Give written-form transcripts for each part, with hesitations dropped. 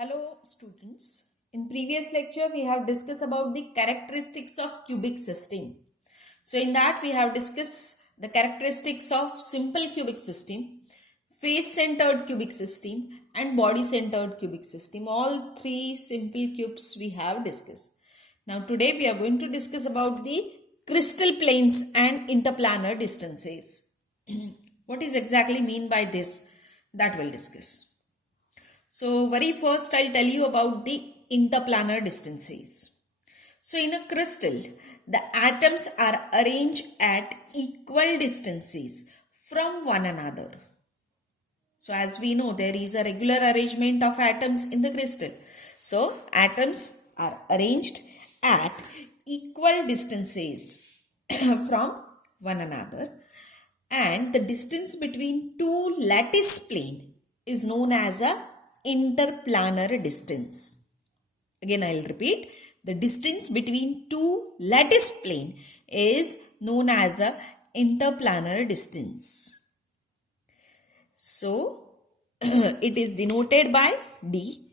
Hello students. In previous lecture we have discussed about the characteristics of cubic system. So in that we have discussed the characteristics of simple cubic system, face centered cubic system and body centered cubic system. All three simple cubes we have discussed. Now today we are going to discuss about the crystal planes and interplanar distances. What is exactly mean by this? That we'll discuss. So very first I'll tell you about the interplanar distances. So in a crystal, the atoms are arranged at equal distances from one another. So as we know, there is a regular arrangement of atoms in the crystal. So atoms are arranged at equal distances from one another, and the distance between two lattice plane is known as a interplanar distance. Again, I'll repeat. The distance between two lattice plane is known as a interplanar distance. So, it is denoted by d,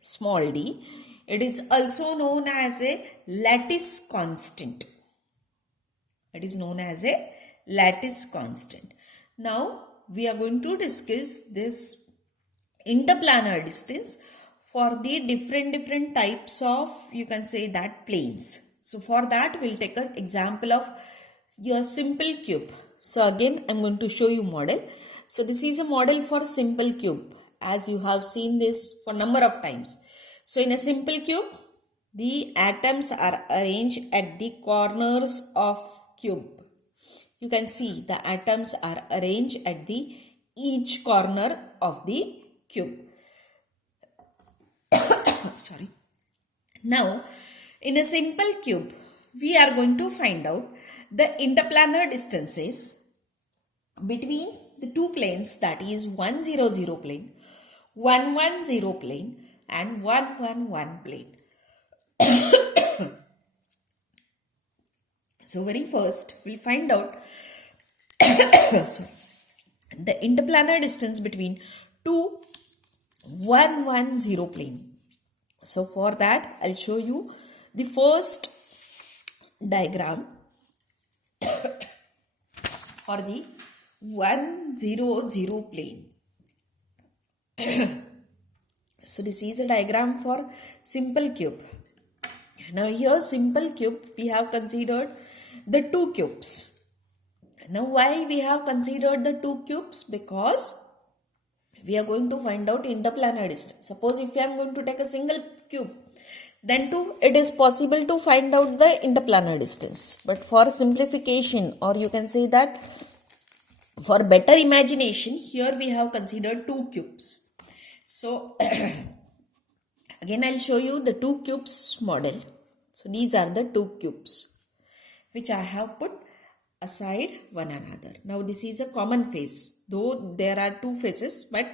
small d. It is also known as a lattice constant. It is known as a lattice constant. Now, we are going to discuss this interplanar distance for the different types of, you can say that, planes. So for that we'll take an example of your simple cube. So again I'm going to show you model. So this is a model for simple cube, as you have seen this for number of times. So in a simple cube, the atoms are arranged at the corners of cube. You can see the atoms are arranged at the each corner of the cube. Sorry. Now, in a simple cube, we are going to find out the interplanar distances between the two planes, that is 1, 0, 0 plane, 1, 1, 0 plane and 1, 1, 1 plane. So very first, we'll find out the interplanar distance between two 1, 1, 0 plane. So for that, I'll show you the first diagram for the 1, 0, 0 plane. So this is a diagram for simple cube. Now here simple cube, we have considered the two cubes. Now why we have considered the two cubes? Because we are going to find out interplanar distance. Suppose if I am going to take a single cube, then too it is possible to find out the interplanar distance. But for simplification, or you can say that for better imagination, here we have considered two cubes. So again I'll show you the two cubes model. So these are the two cubes which I have put aside one another. Now this is a common face, though there are two faces, but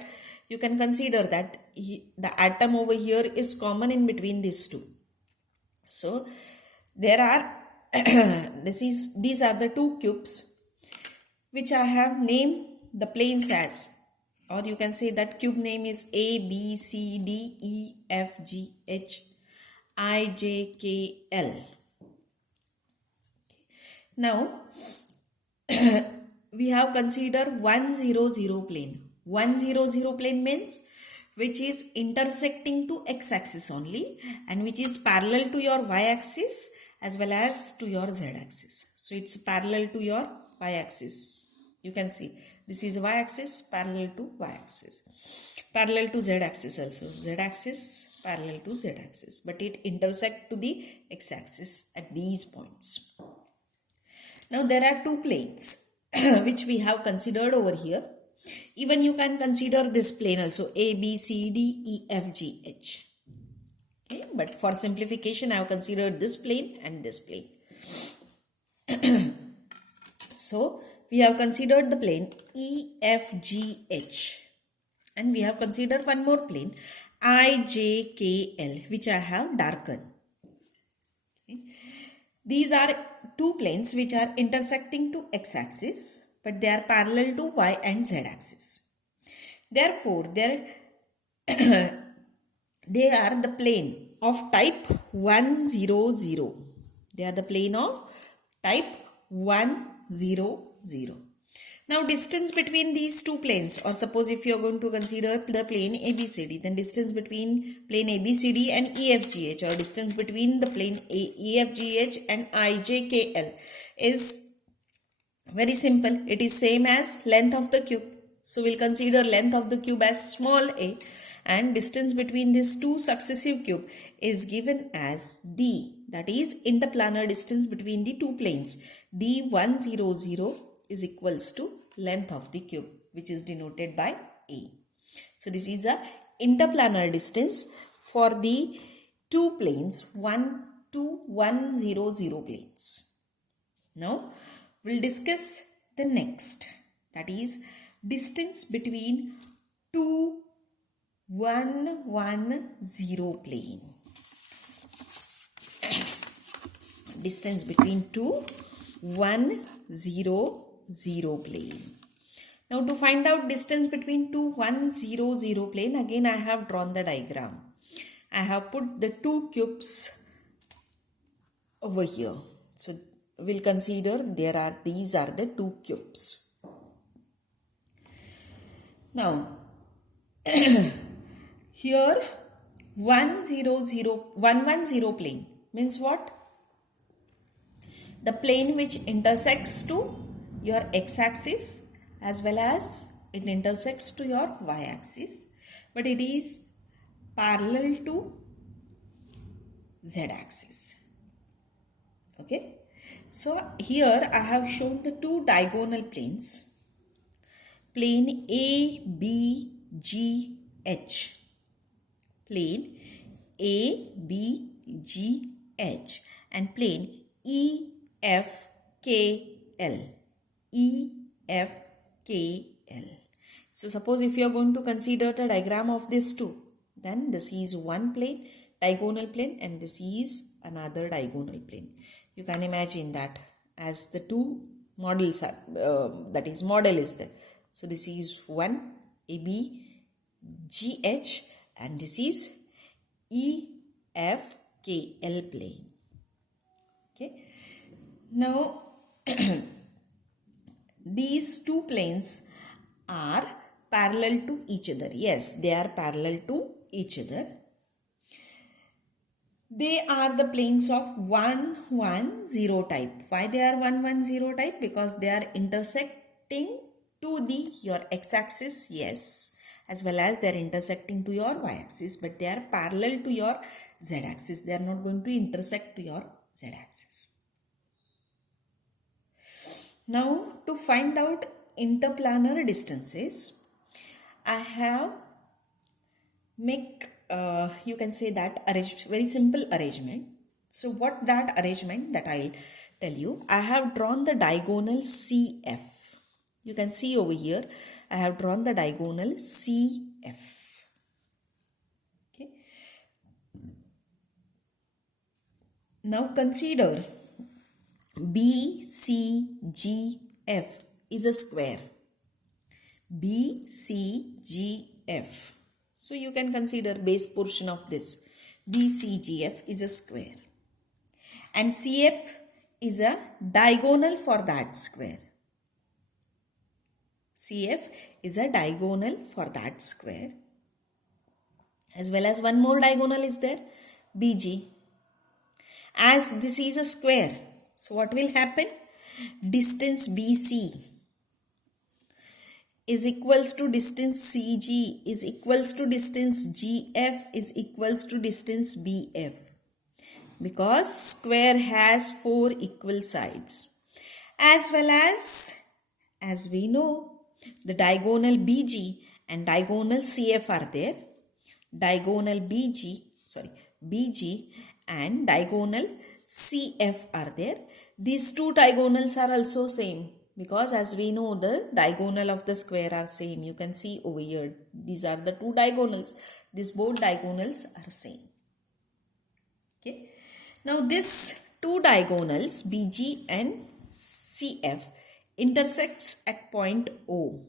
you can consider that the atom over here is common in between these two. So there are these are the two cubes which I have named the planes as, or you can say that cube name is A, B, C, D, E, F, G, H, I, J, K, L. Now we have considered 1, 0, 0 plane. 1, 0, 0 plane means which is intersecting to x-axis only and which is parallel to your y-axis as well as to your z-axis. So it's parallel to your y-axis. You can see this is y-axis parallel to y-axis. Parallel to z-axis also. Z-axis parallel to z-axis. But it intersects to the x-axis at these points. Now there are two planes which we have considered over here. Even you can consider this plane also, A, B, C, D, E, F, G, H. Okay, but for simplification I have considered this plane and this plane. So we have considered the plane E, F, G, H. And we have considered one more plane I, J, K, L, which I have darkened. Okay. These are two planes which are intersecting to x-axis, but they are parallel to y and z-axis. Therefore, their they are the plane of type 100. They are the plane of type 100. Now distance between these two planes, or suppose if you are going to consider the plane ABCD, then distance between plane ABCD and EFGH, or distance between the plane EFGH and IJKL is very simple. It is same as length of the cube. So we'll consider length of the cube as small a, and distance between these two successive cube is given as D, that is interplanar distance between the two planes. D100 is equals to length of the cube, which is denoted by A. So this is a interplanar distance for the two planes, 1 to 100 planes. Now we'll discuss the next, that is distance between two 110 plane. Distance between two 100 plane. Now to find out distance between two 100 plane, again I have drawn the diagram. I have put the two cubes over here. So we'll consider these are the two cubes. Now here 110 plane means what? The plane which intersects to your x-axis as well as it intersects to your y-axis, but it is parallel to z-axis. Okay. So here I have shown the two diagonal planes, plane ABGH, plane ABGH, and plane EFKL. So suppose if you are going to consider the diagram of these two, then this is one plane, diagonal plane, and this is another diagonal plane. You can imagine that as the two models are, that is model is there. So this is one ABGH and this is EFKL plane. Okay. Now these two planes are parallel to each other. Yes, they are parallel to each other. They are the planes of 110 type. Why they are 110 type? Because they are intersecting to your x-axis, yes, as well as they are intersecting to your y-axis, but they are parallel to your z-axis. They are not going to intersect to your z-axis. Now to find out interplanar distances, I have you can say that very simple arrangement. So what that arrangement that I'll tell you, I have drawn the diagonal CF. You can see over here, I have drawn the diagonal CF. Okay. Now consider BCGF is a square. BCGF. So you can consider base portion of this. BCGF is a square. And CF is a diagonal for that square. CF is a diagonal for that square. As well as one more diagonal is there, BG. As this is a square, so what will happen? Distance BC is equals to distance CG is equals to distance GF is equals to distance BF. Because square has 4 equal sides. As well as we know, the diagonal BG and diagonal CF are there. Diagonal BG and diagonal CF are there. These two diagonals are also same, because as we know the diagonal of the square are same. You can see over here, these are the two diagonals. These both diagonals are same. Okay. Now this two diagonals BG and CF intersects at point O.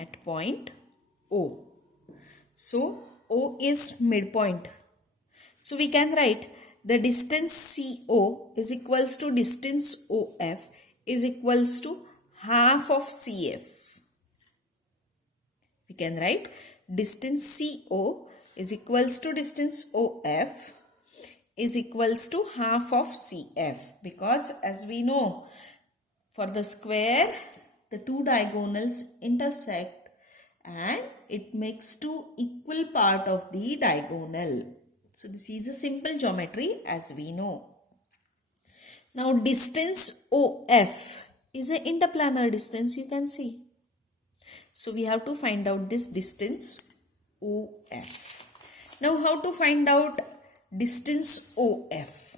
at point O. So O is midpoint. So we can write the distance CO is equals to distance OF is equals to half of CF. We can write distance CO is equals to distance OF is equals to half of CF, because as we know, for the square the two diagonals intersect and it makes two equal part of the diagonal. So this is a simple geometry as we know. Now distance OF is an interplanar distance, you can see. So we have to find out this distance OF. Now how to find out distance OF?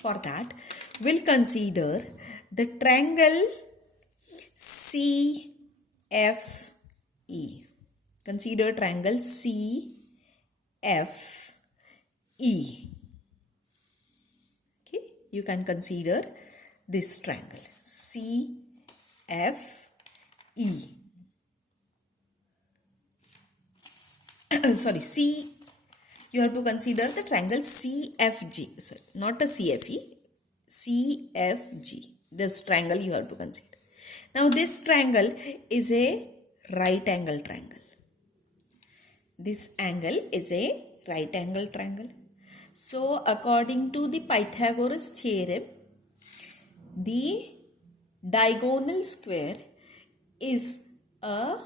For that we'll consider the triangle CFE. Consider triangle CFE. Okay, you can consider this triangle CFE. Sorry, you have to consider the triangle CFG. Sorry, not a CFE, CFG. This triangle you have to consider. Now this triangle is a right angle triangle. This angle is a right angle triangle. So according to the Pythagoras theorem, the diagonal square is a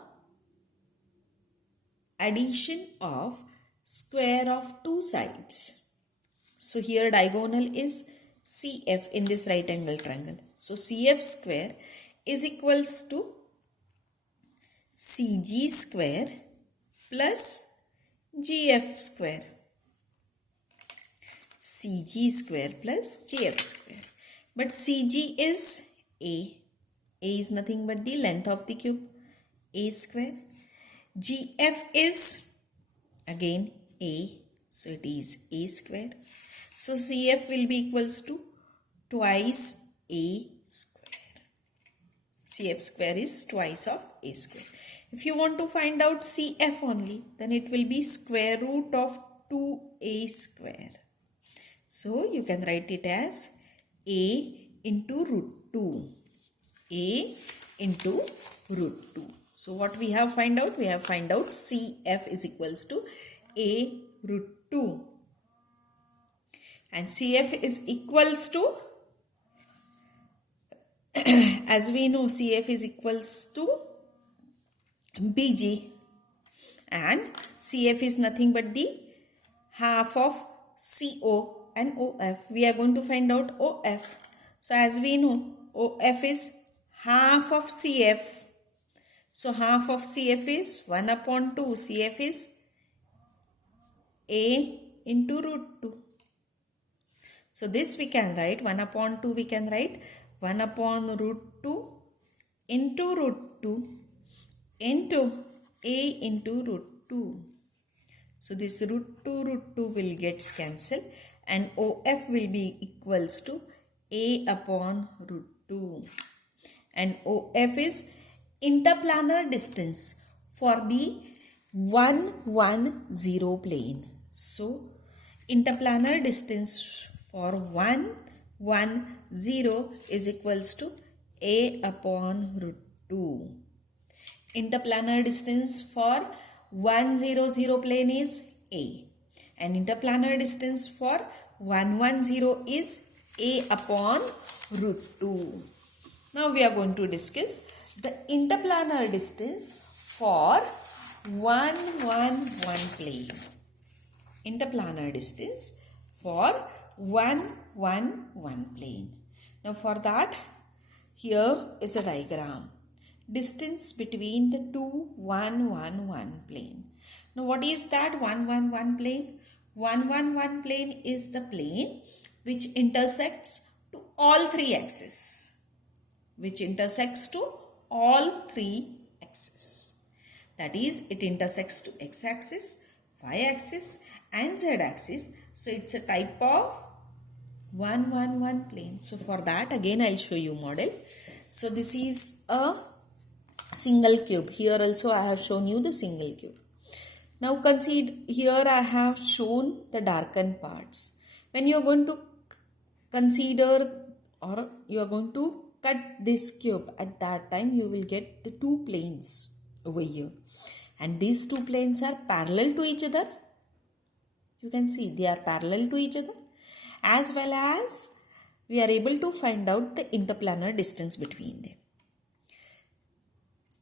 addition of square of two sides. So here diagonal is CF in this right angle triangle. So CF square is equals to CG square plus GF square. CG square plus GF square. But CG is A. A is nothing but the length of the cube. A square. GF is again A. So it is A square. So CF will be equals to twice A square. CF square is twice of A square. If you want to find out CF only, then it will be square root of 2A square. So you can write it as A into root 2. A into root 2. So what we have find out? We have find out CF is equals to A root 2. And CF is equals to, as we know, CF is equals to BG. And CF is nothing but the half of CO and OF. We are going to find out OF. So as we know, OF is half of CF. So half of CF is 1 upon 2. CF is A into root 2. So this we can write 1 upon 2, we can write 1 upon root 2 into root 2 into A into root 2. So this root 2 will get cancelled and OF will be equals to A upon root 2. And OF is interplanar distance for the 1, 1, 0 plane. So interplanar distance for 1, 1, 0 is equals to A upon root 2. Interplanar distance for 1, 0, 0 plane is A. And interplanar distance for 1, 1, 0 is A upon root 2. Now we are going to discuss the interplanar distance for 1, 1, 1 plane. Interplanar distance for 1, 1, 1 plane. Now for that, here is a diagram. Distance between the two 1, 1, 1 plane. Now what is that 1, 1, 1 plane? 1, 1, 1 plane is the plane which intersects to all three axes. Which intersects to all three axes. That is, it intersects to x-axis, y-axis and z-axis. So it's a type of 1, 1, 1 plane. So for that again I'll show you model. So this is a single cube. Here also I have shown you the single cube. Now consider, here I have shown the darkened parts. When you are going to consider or you are going to cut this cube, at that time you will get the two planes over here. And these two planes are parallel to each other. You can see they are parallel to each other, as well as we are able to find out the interplanar distance between them.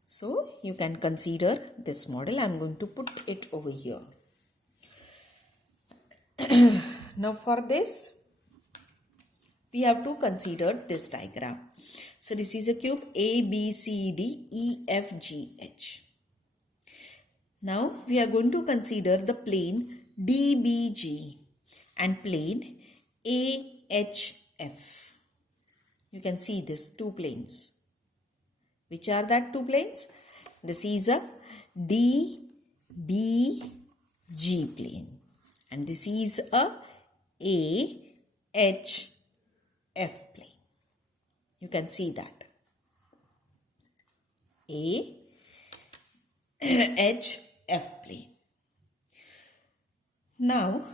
So you can consider this model. I am going to put it over here. Now for this, we have to consider this diagram. So this is a cube A, B, C, D, E, F, G, H. Now we are going to consider the plane DBG and plane AHF. You can see these two planes. Which are that two planes? This is a DBG plane and this is a AHF plane. You can see that. AHF plane. Now,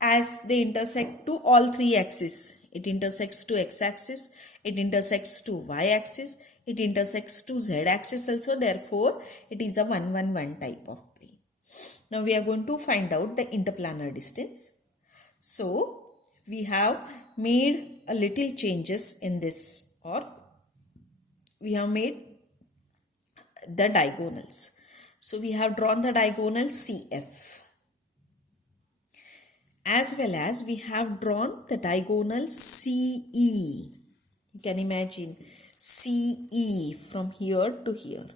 as they intersect to all three axes, it intersects to x-axis, it intersects to y-axis, it intersects to z-axis also. Therefore, it is a 1, 1, 1 type of plane. Now, we are going to find out the interplanar distance. So, we have made a little changes in this, or we have made the diagonals. So, we have drawn the diagonal CF, as well as we have drawn the diagonal CE. You can imagine CE from here to here.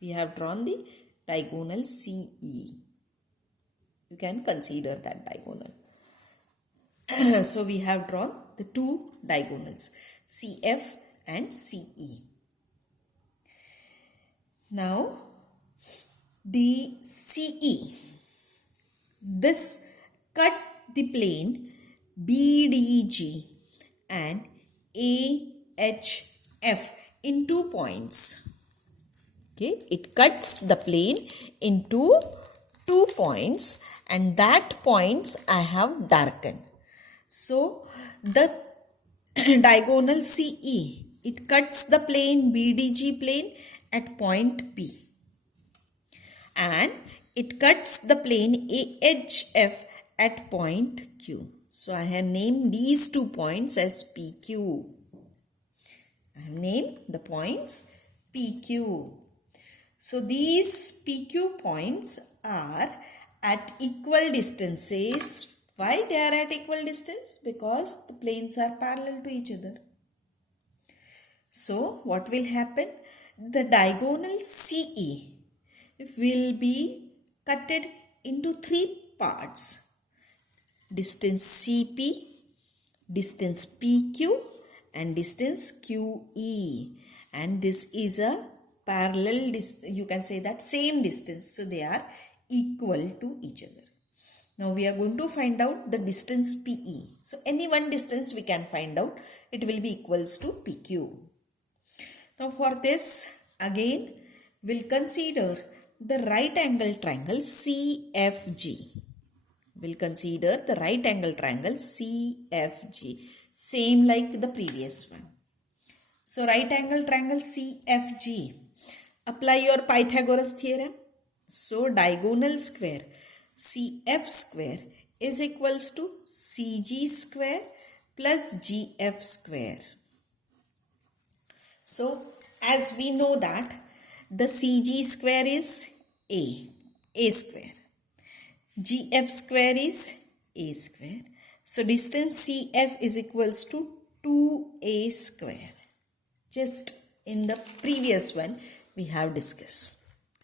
We have drawn the diagonal CE. You can consider that diagonal. So we have drawn the two diagonals, CF and CE. Now the CE, this cut the plane BDG and AHF in 2 points. Okay, it cuts the plane into 2 points and that points I have darkened. So the diagonal CE, it cuts the plane BDG plane at point P and it cuts the plane AHF at point Q. So I have named these 2 points as PQ. I have named the points PQ. So these PQ points are at equal distances. Why they are at equal distance? Because the planes are parallel to each other. So what will happen? The diagonal CE will be cutted into 3 parts. Distance CP, distance PQ and distance QE, and this is a parallel, you can say that same distance, so they are equal to each other. Now we are going to find out the distance PE. So any one distance we can find out, it will be equals to PQ. Now for this, again we'll consider the right angle triangle CFG. We'll consider the right angle triangle CFG, same like the previous one. So right angle triangle CFG, apply your Pythagoras theorem. So diagonal square CF square is equals to CG square plus GF square. So as we know that the CG square is A square. GF square is A square. So distance CF is equals to 2A square. Just in the previous one we have discussed.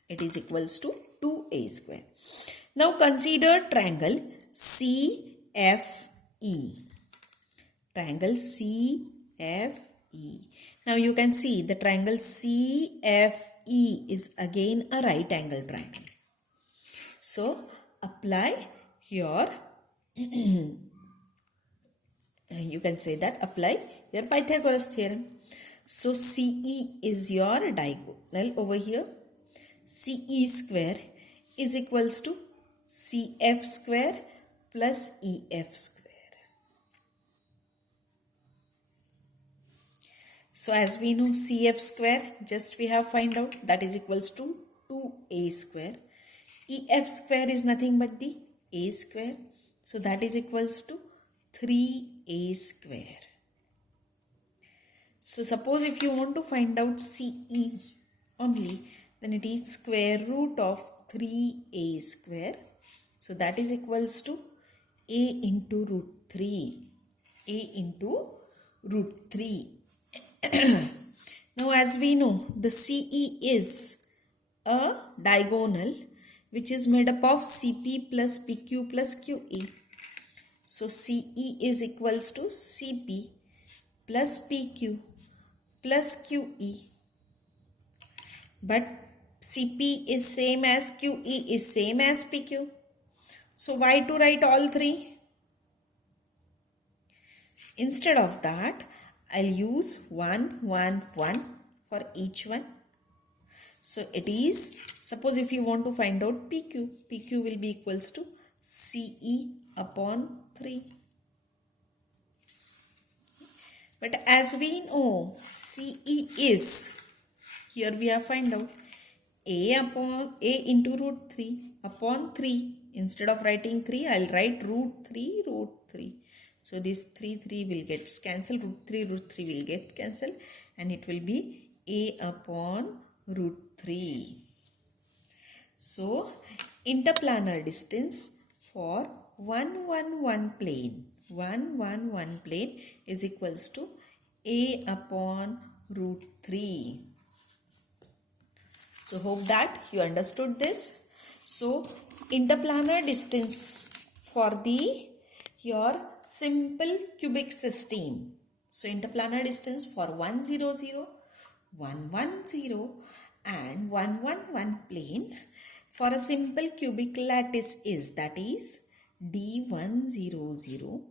It is equals to 2A square. Now consider triangle CFE. Triangle CFE. Now you can see the triangle CFE is again a right angle triangle. So apply your you can say that apply your Pythagoras theorem. So CE is your diagonal over here. CE square is equals to CF square plus EF square. So as we know, CF square, just we have find out, that is equals to 2A square. EF square is nothing but the A square. So that is equals to 3A square. So suppose if you want to find out CE only, then it is square root of 3A square. So that is equals to A into root 3. A into root 3. Now as we know, the CE is a diagonal which is made up of CP plus PQ plus QE. So CE is equals to CP plus PQ plus QE. But CP is same as QE is same as PQ. So why to write all three? Instead of that, I'll use 1, 1, 1 for each one. So it is, suppose if you want to find out PQ, PQ will be equals to CE upon 3. But as we know, CE is, here we have find out A into root 3 upon 3. Instead of writing 3, I'll write root 3, root 3. So this 3 will get cancelled, root 3 will get cancelled, and it will be A upon root 3. So interplanar distance for 1, 1, 1 plane, 1, 1, 1 plane is equals to A upon root 3. So hope that you understood this. So interplanar distance for your simple cubic system. So interplanar distance for 1, 0, 0, 1, 1, 0 and 1, 1, 1 plane for a simple cubic lattice is, that is D1, 0, 0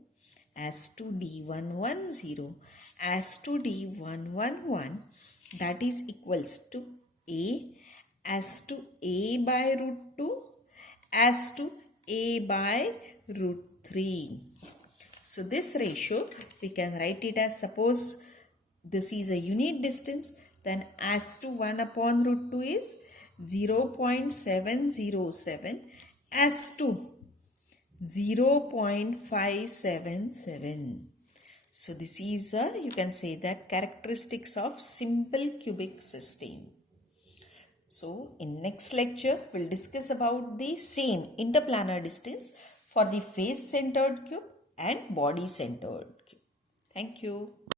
as to D1, 1, 0 as to D1, 1, 1, that is equals to A as to A by root 2 as to A by root 3. So this ratio we can write it as, suppose this is a unit distance, then as to 1 upon root 2 is 0.707 as to 0.577. So this is you can say that characteristics of simple cubic system. So in next lecture, we'll discuss about the same interplanar distance for the face centered cube and body centered cube. Thank you.